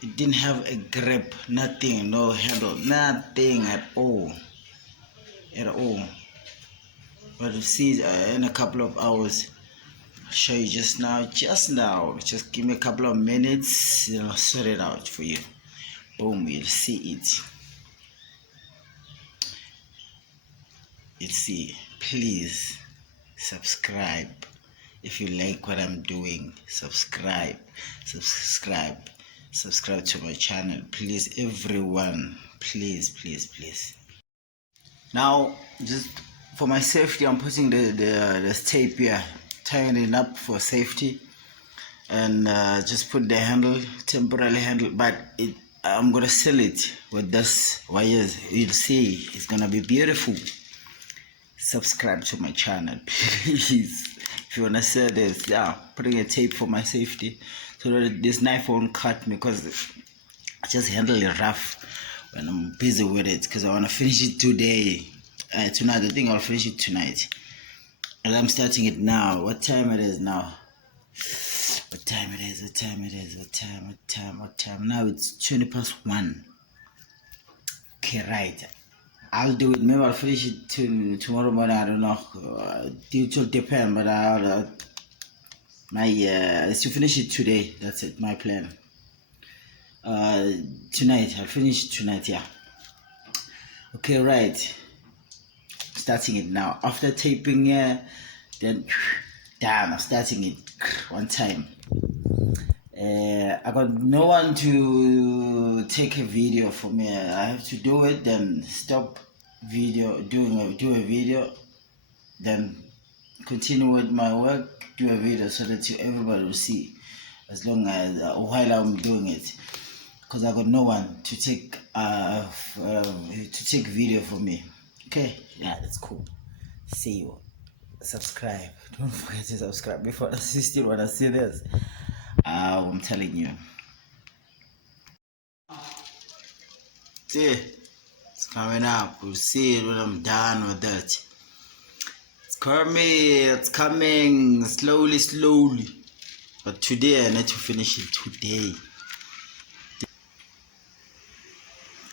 It didn't have a grip, nothing, no handle, nothing at all. But you see, in a couple of hours, I'll show you just now. Just give me a couple of minutes, I'll sort it out for you. Boom, you'll see it. Please subscribe if you like what I'm doing. Subscribe to my channel, please, everyone. Please. Now, just for my safety, I'm putting this tape here, tying it up for safety, and just put the handle, temporary handle, but I'm gonna seal it with this wires. You'll see it's gonna be beautiful. Subscribe to my channel, please, if you wanna see this. Yeah, putting a tape for my safety so that this knife won't cut me, because I just handle it rough when I'm busy with it, because I want to finish it tonight. I think I'll finish it tonight, and I'm starting it now. What time it is now? What time? Now it's 1:20. Okay, right, I'll do it. Maybe I'll finish it tomorrow morning, I don't know. It will depend, but is to finish it today. That's it, my plan. Tonight, I'll finish it tonight, yeah. Okay, right, starting it now. After taping here, then damn, I'm starting it one time. I got no one to take a video for me. I have to do it, then stop video, do a video, then continue with my work, do a video, so that everybody will see, as long as while I'm doing it, because I got no one to take video for me. Okay, yeah, that's cool. See you. Subscribe. Don't forget to subscribe before the still wanna see this. I'm telling you. See, it's coming up. We'll see it when I'm done with that. It's coming slowly. But today I need to finish it today.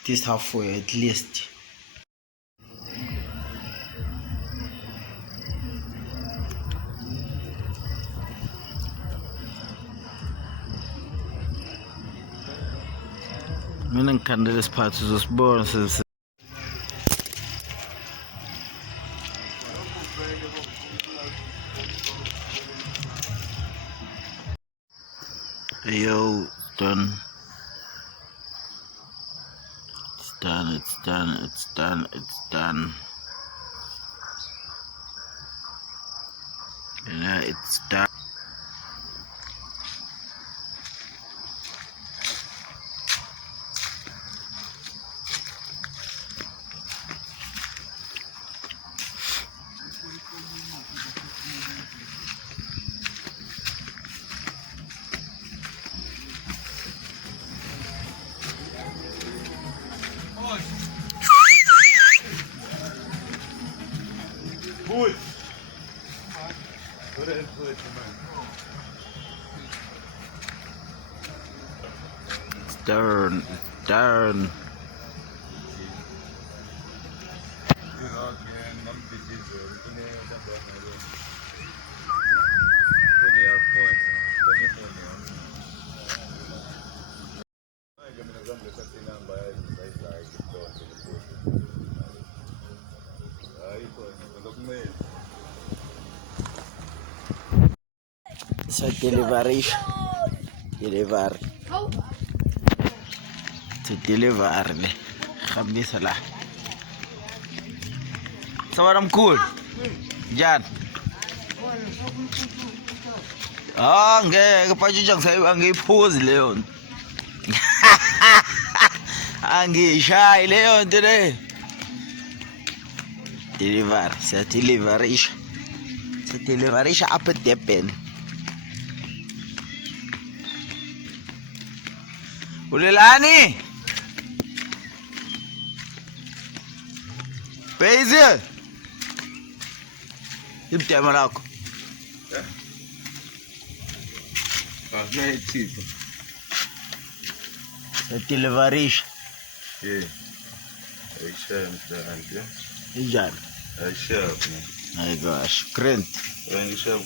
At least halfway, at least. Mina ngikhandela isiphathu uzosibona sesi. Yo, done. It's done. Yeah, it's done. Good. It's done. So delivery. To deliver le. Khabisa la. Sabar I'm cool. Jan. Ngeke pajujang sayo angiphuzi leyo. Angishayi leyo nto le. Deliverisha up at Durban. Ulelani? Beze. Ibdema lakho. Very cheap. deliverisha ayishaya mhlawumbe injani? ayishaya My gosh, great. ngishaya